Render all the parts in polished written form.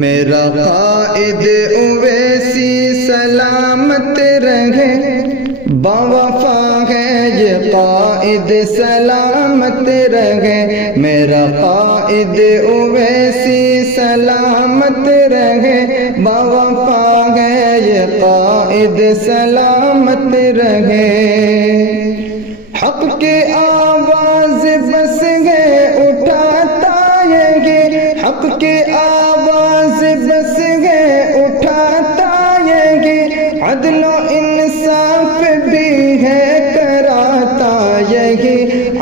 میرا قائد اویسی سلامت رہے، باوفا ہے یہ قائد سلامت رہے، میرا قائد اویسی سلامت رہے، باوفا ہے یہ قائد سلامت رہے۔ حق کی آواز بس گئے اٹھاتا یہ، حق کی آواز بس گئے اٹھاتا یہ، عدل و انصاف بھی ہے کراتا یہی،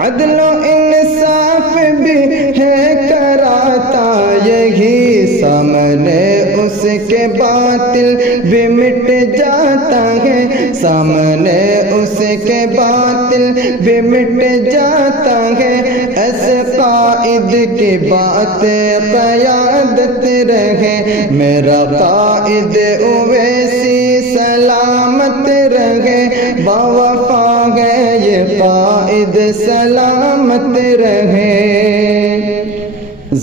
عدل و انصاف بھی ہے کراتا یہی، سامنے اس کے باطل بھی مٹ جاتا ہے، سامنے اس کے باطل بھی مٹ جاتا ہے، ایسے قائد کی بات قیادت رہے، میرا قائد اویسی سلامت رہے، باوفا ہے یہ قائد سلامت رہے۔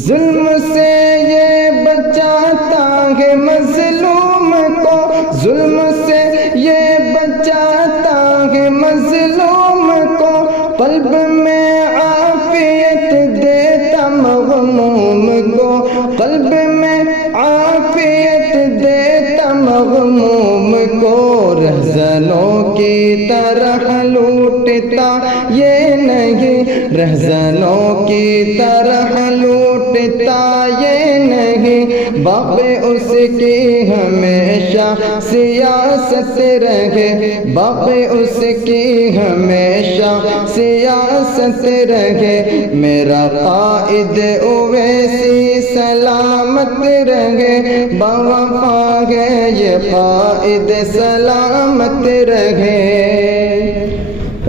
ظلم سے یہ بچاتا ہے مظلوم کو، ظلم سے یہ بچاتا ہے مظلوم کو، قلب میں عافیت دیتا مغموم کو، قلب میں عافیت دیتا مغموم کو، رہزنوں کی طرح لوٹتا یہ نہیں، رہزنوں کی طرح لوٹتا یہ نہیں، باقی اس کی ہمیشہ سیاست رہے، باقی اس کی ہمیشہ سیاست رہے، میرا قائد اویسی سلامت رہے، باوفا ہے یہ قائد سلامت رہے۔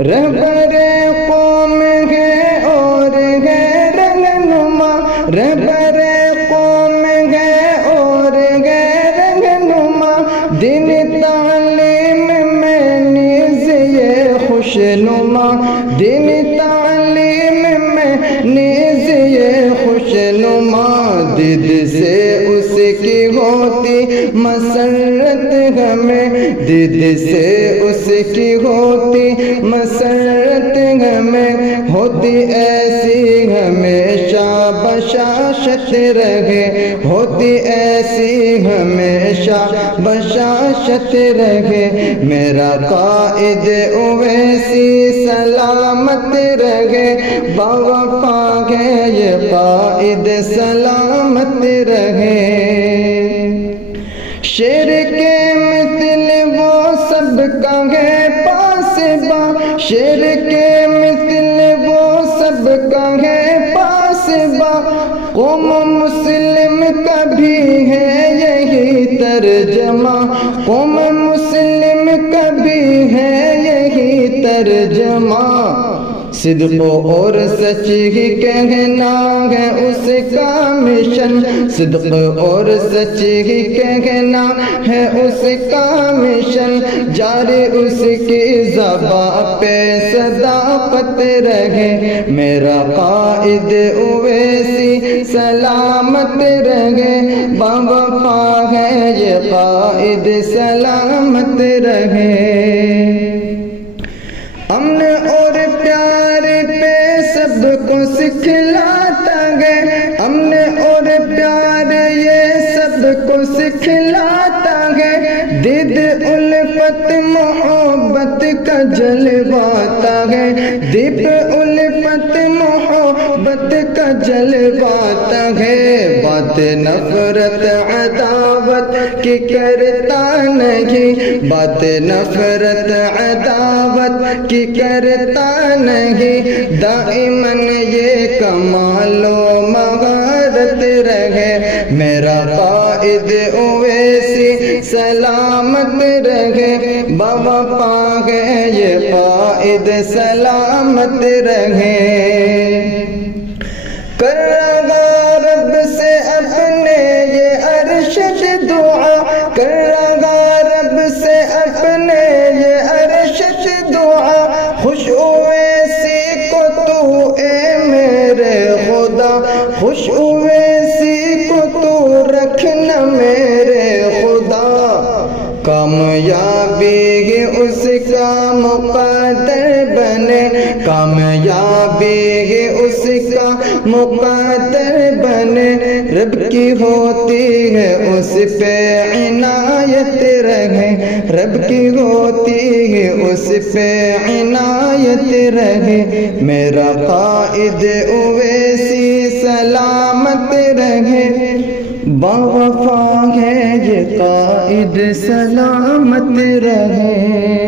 رہبر قوم ہے اور ہے رہنما، رہبر قوم ہے اور ہے رہنما، دین تعلیم میں نیز یہ خوشنما، دین تعلیم میں نیز یہ خوشنما، دید سے اس کی ہوتی مسرت ہمیں، دید سے اس کی ہوتی مسرت ہمیں، ہوتی ایسی ہمیشہ بشاشت رہے، ہوتی ایسی ہمیشہ بشاشت رہے، میرا قائد اویسی سلامت رہے، باوفا ہے یہ قائد سلامت رہے۔ شیر کے مثل وہ سب کا ہے پاسباں، شیر کے مثل وہ سب کا ہے پاسباں، قوم مسلم کا بھی ہے یہی ترجمہ، قوم مسلم کا بھی ہے یہی ترجمہ، صدق اور سچ ہی کہنا ہے اس کا مشن، صدق اور سچ ہی کہنا ہے اس کا مشن، جاری اس کی زبان پہ صداقت رہے، میرا قائد اویسی سلامت رہے، باوفا ہے یہ قائد سلامت رہے۔ امن اور پیار پہ سب کو سکھلاتا ہے، امن اور پیار یہ سب کو سکھلاتا ہے، دید الفت محبت کا جلواتا ہے، دید الفت محبت کا جلواتا ہے، بات نفرت عداوت کی کرتا نہیں، بات نفرت عداوت کی کرتا نہیں، دائماً یہ کمال و مہارت رہے، میرا قائد اویسی سلامت رہے، باوفا ہے یہ قائد سلامت رہے۔ کر رہا رب سے اپنے یہ ارشد دعا، کر رہا رب سے اپنے یہ ارشد دعا، خوش اویسی کو تو اے میرے خدا، خوش اویسی کو تو رکھنا نہ میرے خدا، کامیابی ہی اس کا مقدر بنے، کامیابی ہی اس کا مقدر بنے، رب کی ہوتی ہے اس پہ عنایت رہے، رب کی ہوتی ہے اس پہ عنایت رہے، میرا قائد اویسی سلامت رہے، باوفا ہے یہ قائد سلامت رہے۔